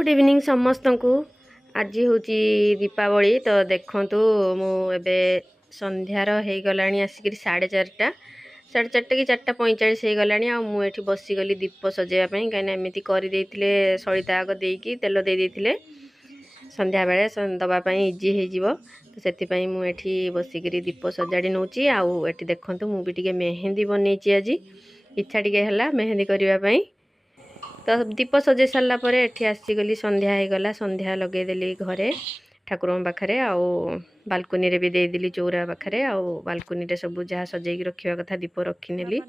Good evening समस्त को। आज हूँ दीपावली तो देखूँ मुझे संध्यार हो गला आसिक 4:30 कि 4:45 हो गला मुझे बसीगली दीप सजाइवाई कहीं एमती करदे सलिता आग देकी तेल दे संध्या बेले दवापाई इजी हो तो से मुझे बसिक दीप सजाड़ी नौ आठ देखूँ मुझे मेहंदी बनई आज इच्छा टे है मेहंदी करने तो दीप सजे सारापर एठी आसीगली संध्या हो गला संध्या लगेदेली घरे ठाकुर पाखे आउ बालकोनी रे भी देदेली चौरा पाखे आउ बालकोनी रे सब जहाँ सजेक रखा कथा दीप रखिनेली।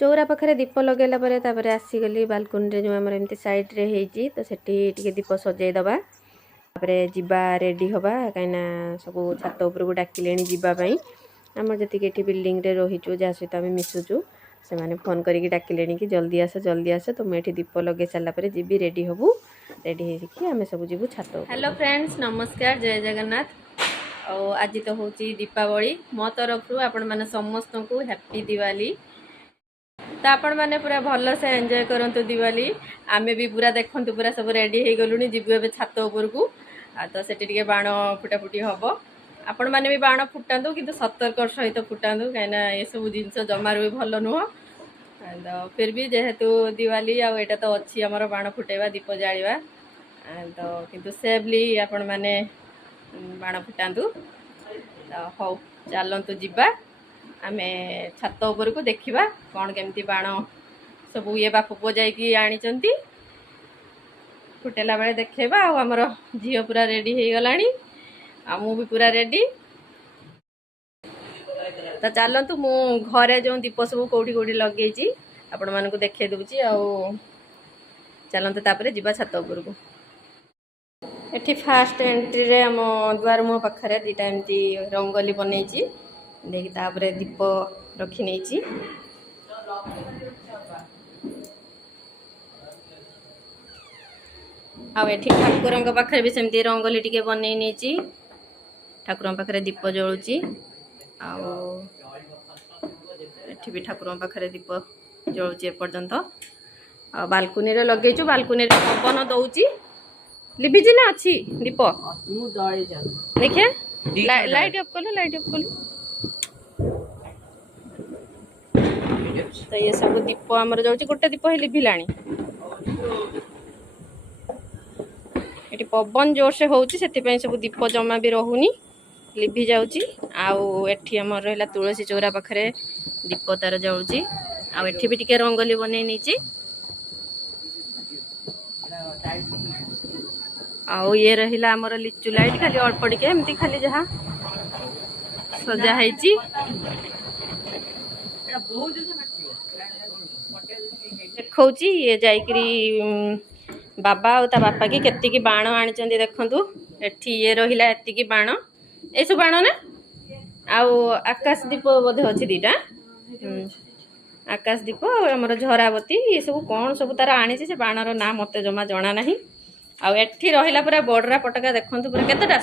चौरा पाखे दीप लगेला आसीगली बालकोनी रे जो आम एमती सैड्रे होती तो सेठी दीप सजेदबा तापरे जीवा रेडी हवा कहीं सब छात उपरको डाकिले जीवाई आम जी बिल्डिंग रे रहीचु जहाँ सहित आम मिशुचु से मैंने फोन करके डाकिले कि जल्दी आस तो मुझे दीप लगे सारापर जी रेडी हबू रेडी होगी आम सब जीवु छात। हेलो फ्रेंड्स नमस्कार जय जगन्नाथ। आज तो हूँ दीपावली मो तरफ आपण मैंने समस्त को हैप्पी दिवाली। तो आपण मैंने पूरा भल से एंजॉय करंतु दिवाली आमे भी पूरा देखंतु पूरा सब रेडी हो गलुनी जीवु ए छात उपरको तो सेठी बाण फुटाफुटी हम आपण मैंने भी बाण फुटातु किंतु सतर्क सहित फुटातु कहीं ये सब जिनस जमार भी भल नुह तो फिर भी जेहेतु दिवाली आटा तो अच्छी आमर बाण फुटेवा दीप जालिबा तो किंतु सेफली आपण मैंने बाण फुटातु तो हौ चलतु जीवा आमे छात उपरको देखिबा कौन केमती बाण सब ये बापू पुओ जाइकी आनिचंती फुटेला बेले देखेबा आमर झील पूरा रेडी हो गलानी आ मु भी पूरा रेडी तो चलतु मु घरे जो दीप सब कौटी कौटी लगे आपण मानक देखे दूची आ चलतु तापर जीवा छात उपरको। एठी फास्ट एंट्री रे आम द्वार मुह पाखरे दीटा एमती रंगोली बनईची देखि तापर दीप रखी नहीं आठी ठाकुर पाखे भी सेमती रंगोली टिके बनई नहीं ठाकुर पाखे दीप जलुची आठी भी ठाकुर पाखे दीप जलुची एपर्यंत आ बालकोनी रे लगेचु बालकोनी रे पवन दउची लिभिजी ना अच्छी दीप देखिए लाइट ऑफ कलु तो ये सब दीप आमर जाऊँगी गोटे दीप ही लिभिलानी ये पवन जोर से होची से सब दीप जमा भी रहुनी लिभि जाऊँगी आठी आम रहा तुलसी चौरा पाखे दीप तार जलुची आठी भी टिके रंगोली बनई नहीं आउ ये रहिला आमर लिचु लाइट खाली अल्प टिके एमती खाली जहाँ सजा है देखौची ये जाइकरी बाबा और ता बापा की केतिकी बाण आनिचंदी देखंतु एठी ये रहिला एतिकी बाण ए सब बाण ना आउ आकाश दीप बोधे अछि दीटा आकाश दीप हमर झरावती ये सब कौन सब तार आनी से बाणर ना मते जमा जणा नाही आउ एठी रहिला पूरा बडरा पटका देखंतु पूरा केतटा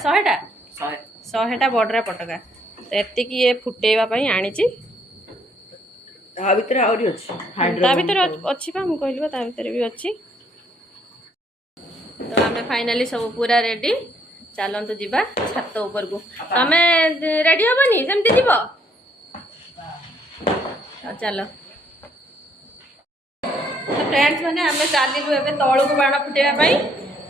100टा बडरा पटका तो एतिकी ये फुटेवा पई आनीची ता भीतर आउरी अच्छी पा कहली ता भीतर भी अच्छी तो आमे फाइनली सब पूरा रेडी चलतु जीवा छात ऊपर को तमे रेडी होबनी सेमती जीव चलो तो फ्रेंड्स माने आमे चलिलु एबे तळु को बाण फुटेवा पई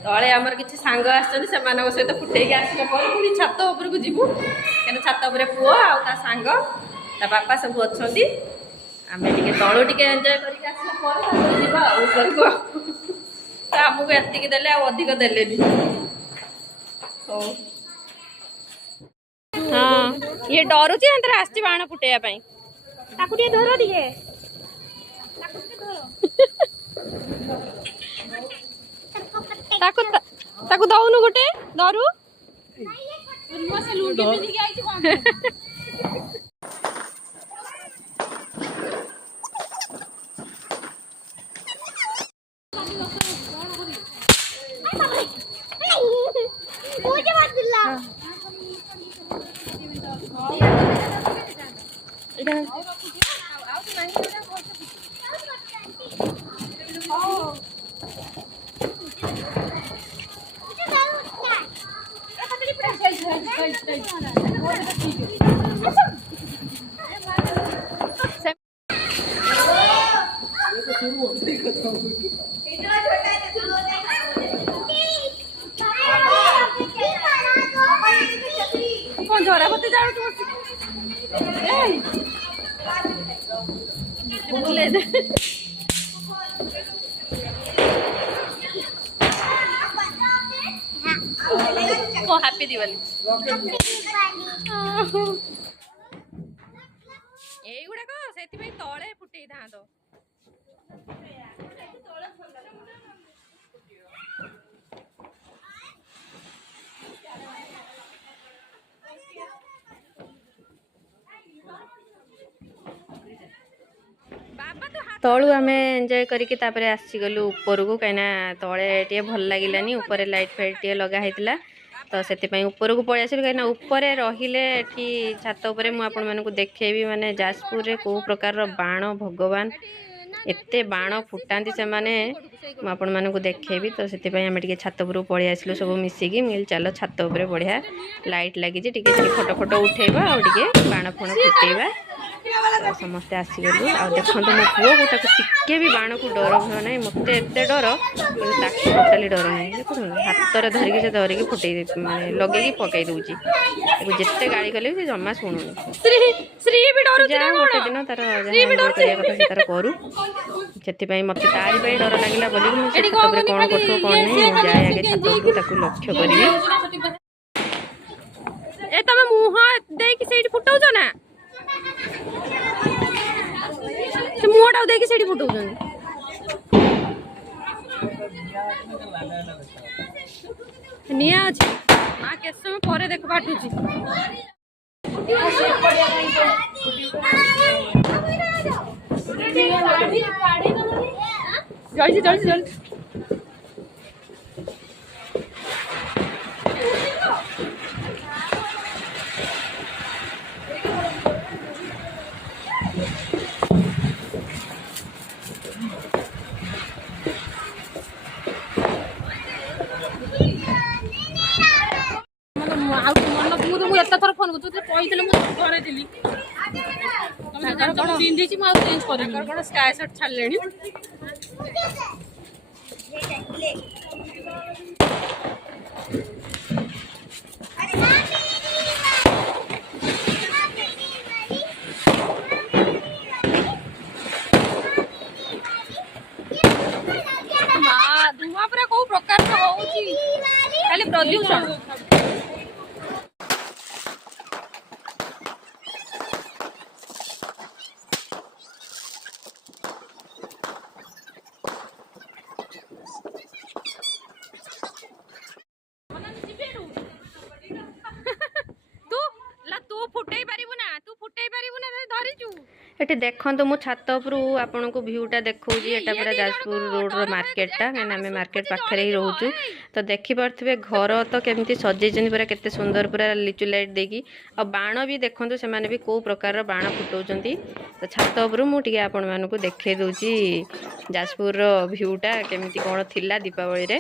तळे आमर किछि सांग आछन से मानक सहित फुटेकी आसिला पर पुनी छात ऊपर को जीवु केन छात ऊपर पुओ आ ता सांग ता बापा सब अछंती आमे टिके तळु टिके एन्जॉय करिक आसिला पर तापर जीवा ऊपर को आमको एतिक देले आ अधिक देलेनी हाँ ये डरुची अंतर आसी बाण फुटेया पई ताकू टिके धरो टिके ताकू दउनु गोटे धरु से लुंगी पिंधि आइछि कोन मुझे मत दिला कौन झरा पते जाओ तू ले दे को हैप्पी दिवाली এইগুড়াক ସେଥିପାଇଁ ତଳେ ଫୁଟେଇ ଥାଆନ୍ତ तलू आम एंजॉय करके तापर आसीगलु ऊपर को कहीं तले टे भल लगिलानी ऊपर लाइट फाइट टे लगा होता तो से ऊपर को पलि आसिलु कहीं ऊपर रहिले छात उपर मुझे देखेबी माने जाजपुर रे को प्रकार बाण भगवान एते बाण फुटाती से माने मुझे देखेबी तो से आम टे छात उपर पलि आसिलु सब मिसिकी मिल चलो छात उपर बढ़िया लाइट लगी फोटो फोटो उठेबा और बाण फुण फुटेबा तो समस्ते आसीगलु आ देखो मो पुओ को टिके भी बाण को डर भय ना मत एत डर टोटाली डर ना देखो हाथ में धरिकी से धरिकी फुटे माने लगे पकई दूची जिते गाड़ी कले भी जमा शुणुनी गोटे दिन तार तार करू से मत तारी डर लगे बोली छात कौन कर कौन नहीं जाए आगे छात लक्ष्य करी तुम मुह देखी फुटाऊच ना मुहटा देखिए से फुटाऊँ निआ अच्छी हाँ के समय पर देख फाटुची जल्दी जल्दी जल्दी थर फोन कर स्काई शर्ट छाड़े धुआं पूरा कौ प्रकार खाली प्रदूषण ये देखो तो मु छात उपर आपन को भ्यूटा देखा पूरा जाजपुर रोड रो मार्केटा कहीं आम मार्केट पाखे ही रोचु तो देखिपे घर तो केमती सजे पूरा केते सुंदर पूरा लिचु लाइट देकी आ बाण भी देखो से भी कौ प्रकार बाण फुटाऊँ तो छात उपर मुझे आपण मानक देखे दूची जाजपुर रो भ्यूटा केमती कौन थिला दीपावली रे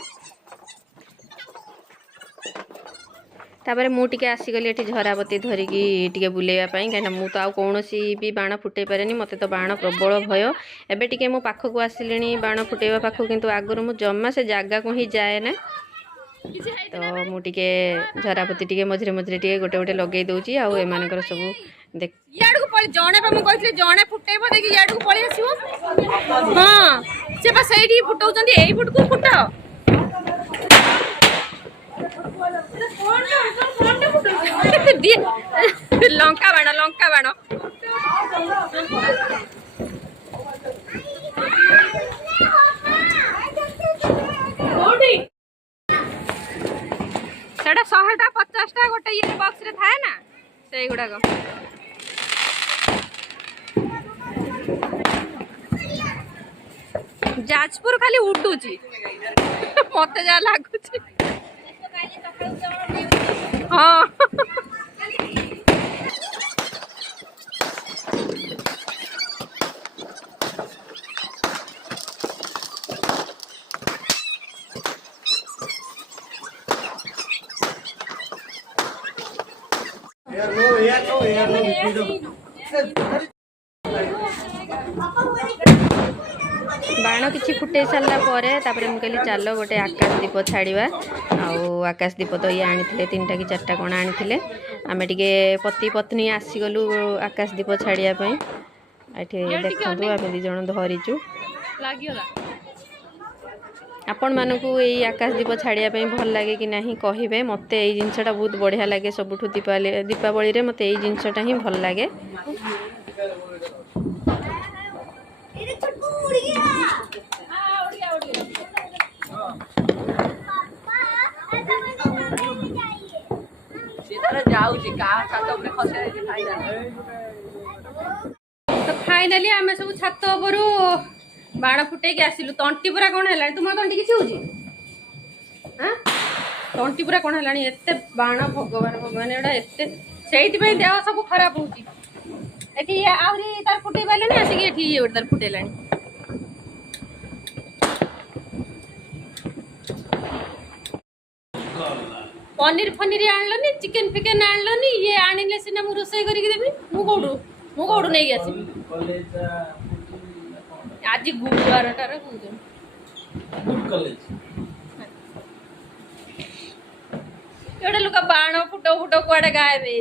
तापर मुझे आसीगली ये झराबती धरिकी टे बुलेवाई कहीं मु तो कौन भी बाण फुटे पारे मत तो बाण प्रबल भय एबे टिके मो पाखक आसिली बाण फुटेवा पाखक किंतु आगुरी मु जमा से जगह को ही जाए ना तो मुझे झराबती टे मझे मझे टे गोटे गोटे लगे दूची आम सब देख जड़े फुटेब देखिए पलि आसो हाँ से फुटाऊँ को फुटाओ लंका बाण सेटा 100टा 50टा गोटे ये बॉक्स रे थाए ना से गुड़ाक जाजपुर खाली उडुची मत जा लगुच हाँ बाण किसी फुटे सारा पर मुझे चल गोटे आकाश दीप छाड़ा आकाश दीप तो ये आनी तीन कि चार्टा कण आनी आम टे पति पत्नी आसीगलु आकाश दीप छाड़ापी ये देखो आम दीज धरीचु आपण मानक यही आकाश दीप छाड़ापी भल लगे कि नहीं कहे मत यही जिनसटा बहुत बढ़िया लगे सबुठ दीपावली मत यही जिनसटा ही भल लगे तो फाइनाली आम सब छात उपर बाण फुटे आसिलु तंटी पूरा कौन है तुम तंटी किसी हो तंटी पूरा कौन है एत बाण भगवान भगवान एटा एत से देह सब खराब होती तार फुटे पारे आसिक ये तार फुटेला पनीर फनीर आणलनी चिकेन फिकेन आणलनी ये आनिले सिना मु रोसई करी देबी मु कोडू नहीं आसी आज गुरुवार टारे गुड कॉलेज एडा लोक बाण फुटो फुटो कोडे गायब हे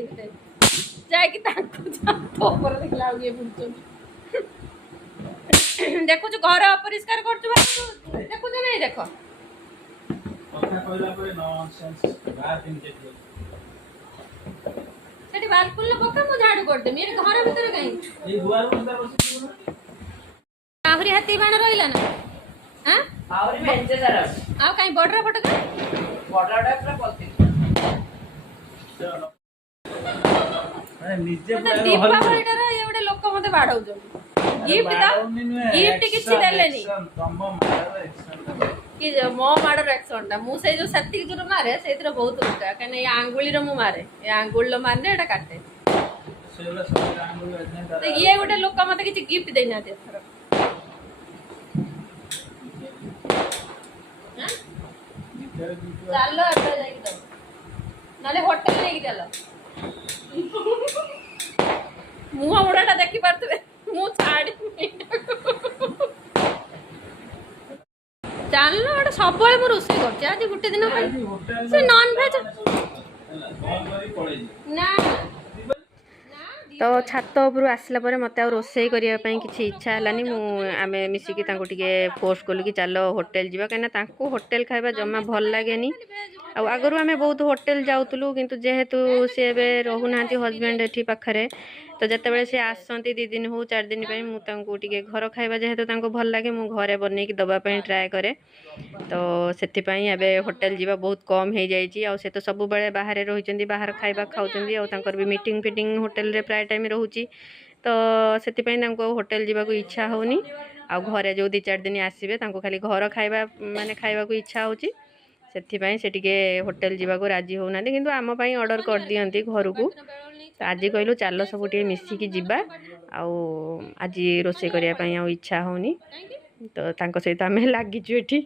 जाय कि ताको जातो ऊपर देखला ये बुझो देखो जो घर अपरिष्कार करछु देखो जो नहीं देखो सेठी बालकुल पक्का मु झाड़ू कर दे मेरे घर भीतर कहीं ये दुआर अंदर बस आहुरी हाथी बाण रहिला ना हां आहुरी मेंचे सारा आ कहीं बॉर्डर फटक बॉर्डर पूरा पलती चलो अरे निजे दीपावली रे एवडे लोक मते बाडौ जो गिफ्ट किसी देलेनी कि मो माडर एक्सनटा मु से जो सत्ती जो मारे सेतिर बहुत रुका कने ये आंगुली रो मु मारे ये आंगुल लो मारने एटा काटे सेला सब आंगुल एजने तो ये गोटे लोक मते किछि गिफ्ट देना दे थरो हां चलो आता जाई दो नाले होटल लेके चलो मुहा मुडाटा देखि परतबे मु छाड़ी जानलो एटा सब मु रोसई करछि आज गुटे दिन से नॉन वेज ना तो छात उपर आसला पर मत रोसई करने किसी इच्छा है आम मिसिकी फोर्स कलु कि चलो होटेल जावा कहीं होटेल खाଇବା जमा भल लगे आगु आम बहुत होटेल जाऊँ किंतु जेहेतु सी रोना हजबैंड एटी पाखे तो जिते सी आसती 2 दिन हो 4 दिन मुझे घर खाଇବା जेहेतु भल लगे मु घरे बनईक दवापाई ट्राए करे तो से होटेल जावा बहुत कम हो जाए से तो सब बड़े बाहर रही बाहर खाଇବା खाऊँ भी मीटिंग फिटिंग होटेल रे प्राय टाइम रोचे तो से होटेल जावाक इच्छा होनी आ घरे जो 2-4 दिन आसबे खाली घर खाଇବା माने खाଇବା को इच्छा होची से होटेल जावाक राजी होना किंतु आम पाई ऑर्डर कर दियंती घर को तो आज कहलु चलो सब मिसिकी जीवा आज रोसे करने इच्छा होनी तो सहित आम लगिचु एठी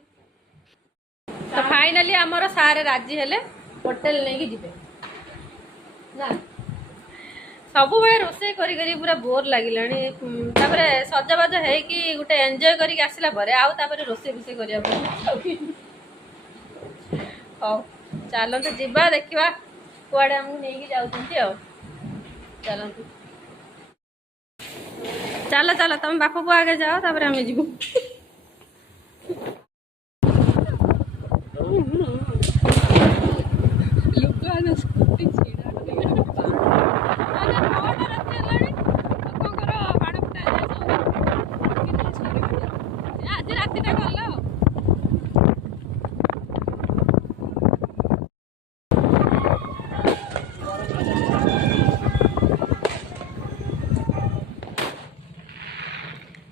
तो फाइनली आमर सारे राजी हेले होटेल नहीं कि जीवे ना सब बड़े रोसे करी करी पूरा बोर लगिलानी तापरे सजबाज है कि गोटे एंजॉय करके आसला परे आउ तापरे रोसे रोसे करिया हां चलो तो जीवा देखिबा कुआडे हमहु नहीं कि जाउछंती आ चलो चलो चलो तुम बापा को आगे जाओ तापरे हम जीवु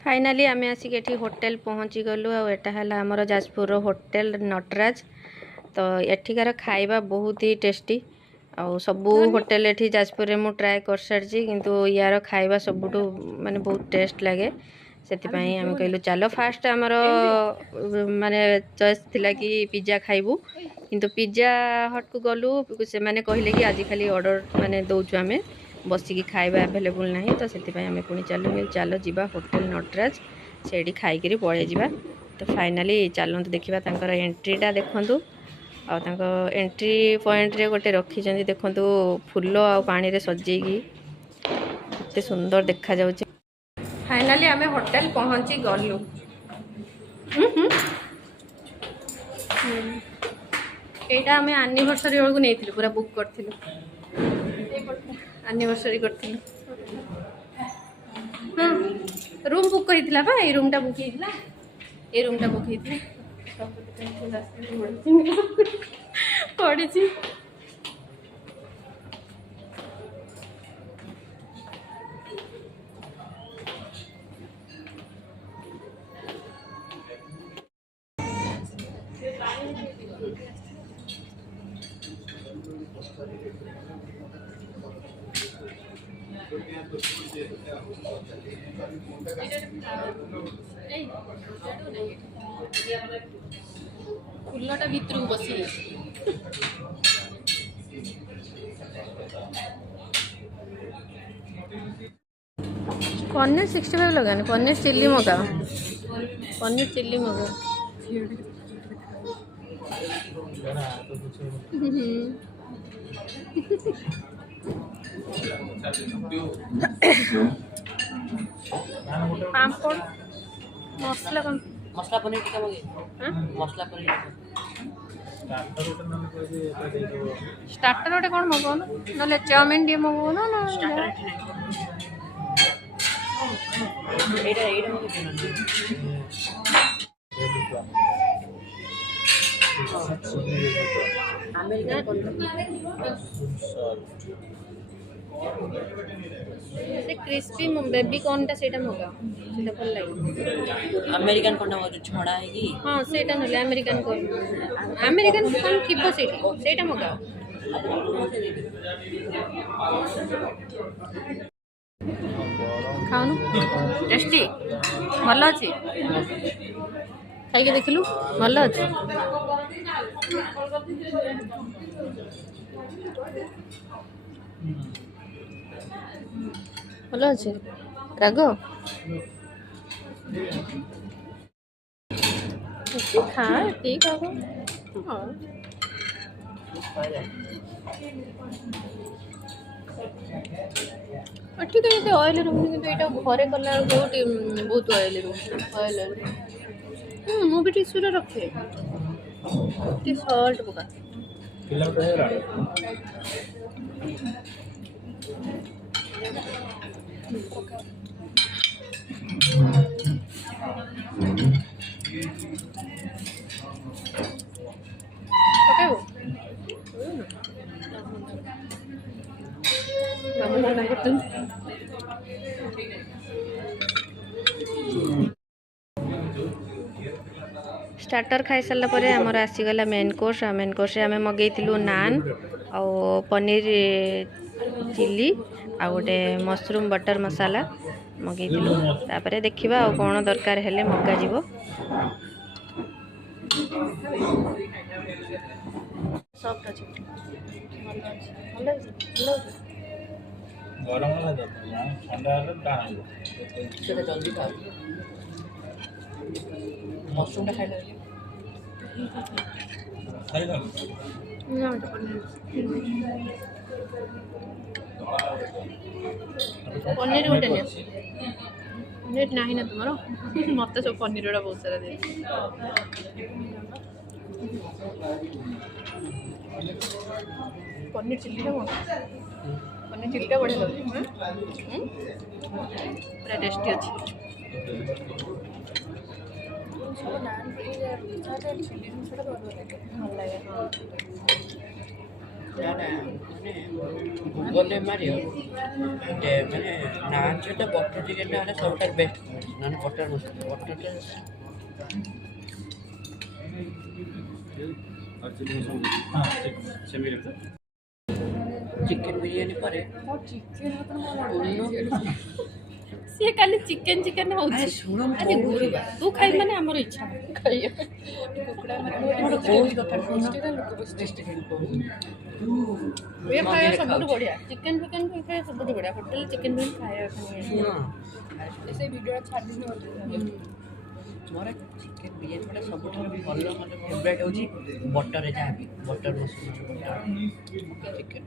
फाइनाली आम आसिक एठी होटेल पहुँची गलु आमर जाजपुर होटेल नटराज तो एठिकार खाଇବା बहुत ही टेस्टी आ सबू होटेल एठी जाजपुर रे मु ट्राए कर सारी किंतु यार खाଇବା सबुठू माने बहुत टेस्ट लगे से आम कहलु चलो फास्ट आमर माने चॉइस थिला कि पिज्जा खाइबू किंतु पिज्जा हट को गलु से माने कहले कि आज खाली ऑर्डर माने दौचु आमे बसिकी खाଇବା अवेलेबल नहीं तो से आम पुणी चलो जीवा होटल नटराज से खाई पलि जा। तो फाइनाली चलते देखा तर एंट्रीटा देखूँ एंट्री पॉइंट रे गोटे रखी देखु फूल आ पानी रे सजेगी केते सुंदर देखा जाउची। फाइनाली आमे होटल पहुंची गलु। एटा आमे एनिवर्सरी बेलू नहीं पूरा बुक करथिलु एनिवर्सरी करथिलु। रूम बुक करितला बा ए रूमटा बुक हेतला ए रूमटा बुक हेतला पड़ी फुलटा भितर बसी पनीर 65 लगानी पनीर चिल्ली मगा पनीर चिल्ली मगा पापड़ मसला मसला पनीर टिका मगे मसला पनीर स्टार्टर गोटे कौन मगो ना चाउमिन टे मगो ना क्रिस्पी बेबी कॉर्न टा सेटा मगा सेटा भल लागे अमेरिकन कॉर्न मगा छड़ा है कि हां सेटा नले अमेरिकन कॉर्न थिबो सेटा मगा खाऊनु टेस्टी भल अच्छे खाई देखिलु भल अच्छे भल अच्छे राग खा ठीक है ठीक है ऑयल रूम कि घरे कला बहुत ऑयल रूम ऑयल मुझे टिश्यू रखे सल्ट पका स्टार्टर खाई सारा पर आमर आसीगला मेन कोर्स आम मगेलु नान आ पनीर चिल्ली आ गोटे मशरूम बटर मसाला मगेलु तापर देखा आ कौन दरकार हेले मगा जीवो सॉफ्ट अछि गरम ठंडा ठंडा जल्दी खा मशरूम टा खाइले पनीर गोटे पनीर नहीं ना तुम मत सब पनीर गुड़ा बहुत सारा दे पनीर चिल्ली पनीर चिल्ली बढ़िया लगे पूरा टेस्टी अच्छी गूगल मारियो मैंने नान सहित बटर चिकेन ना सब बेस्ट नान बटर मसाला बटर चिकेन बिरयानी पर सी खाली चिकेन चिकेन हो ଆରେ ଶୁଣ ମୁଁ ଆଜି କହୁଛି। गुरुवार तू खाई माने हमर इच्छा खाइए ମୋର କହୁଛି କଥା ଶୁଣ ये खाया सबुठ बढ़िया चिकेन फिकेन भी खाया सबुठ बढ़िया होटल चिकेन भी खाया ଶୁଣ से वीडियो छाड़ी ମୋର ଚିକେନ୍ ବିରିୟାନୀ ଗୋଟେ ସବୁଠାରୁ ଭଲ ମୋତେ ଫେଭରାଇଟ୍ ହେଉଛି ବଟରରେ ଯାହା ବି ବଟର ମସଲା ଚିକେନ୍।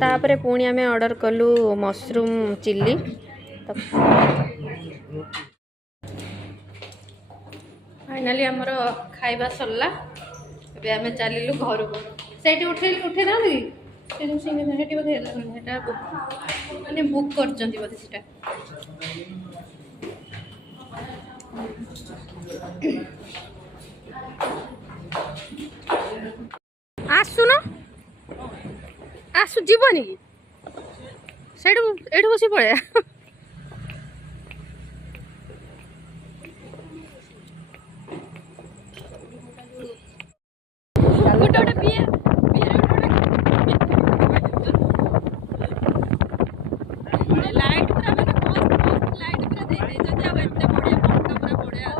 तापरे पुणी आमे ऑर्डर कलु मशरूम चिल्ली फाइनाली हमर खाइबा सरला एबे आमे चलिलु घर को सेठी उठे ना कि से जो सिंगे सेठी बधे हेटा माने बुक करचंती बधे सेटा आसुन आसु जीवनी कि सेठू एठू बसी पड़े गोटे गोटे बियर लाइट पूरा मैंने मस्त लाइट पूरा दे दे जब एते बढ़िया फोटो पूरा बढ़िया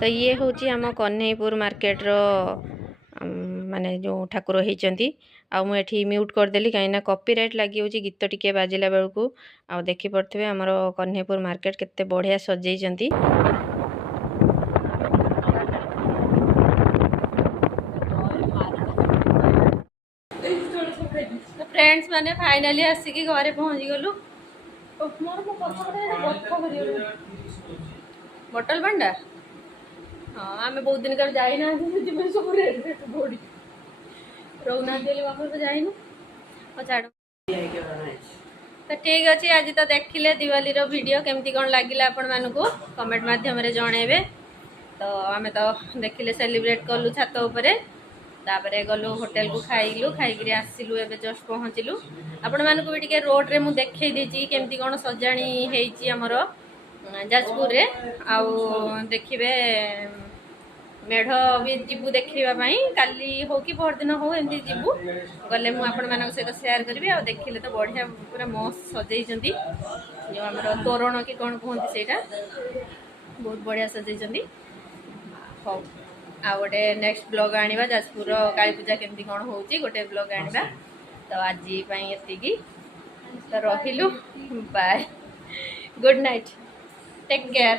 तो ये हूँ आम कन्हईपुर मार्केट रो माने जो ठाकुर होती आठी म्यूट करदेली कहीं कॉपीराइट लगी हो गीत टिके बाजिला बेलू आ देखी पड़े आमर कन्हईपुर मार्केट केते बढ़िया सजेइचंती। फ्रेंड्स माने फाइनली आसिकी घरे पहुँची गलु बटल भंडा हाँ आम बहुत दिन कर जाइना सब बढ़ी रोना बापर तो जाइनु छाड़ तो ठीक अच्छे आज तो देखिले दिवाली रो वीडियो केमती कौन लगिला आपण मानकु कमेंट माध्यम रे जणेबे। तो आम तो देखिले सेलिब्रेट कलु छात उपरे तापरे गलु होटल को खाइलु खाइकरी आसिलु एबे जस्ट पहुँचलु आपण मानकु भी टिके रोड रे मु देखै देछि केमती कौन सजाणी हेछि हमर जाजपुर रे आउ देखिबे मेढ़ भी जीवु देखापी काली हो कि परदिन हो एमती जीवु गले मुझे सहित सेयार करी आ देखिले तो बढ़िया पूरा मस्त सजेइचंती जो आम तोरण कि कौन कहते से बहुत बढ़िया सजेइचंती। हो आ गोटे नेक्स्ट ब्लॉग आनिबा जाजपुर काली पूजा केमती कौन होउची गोटे ब्लॉग आनिबा। तो आज एतिकी तो रहिलु bye good night take care.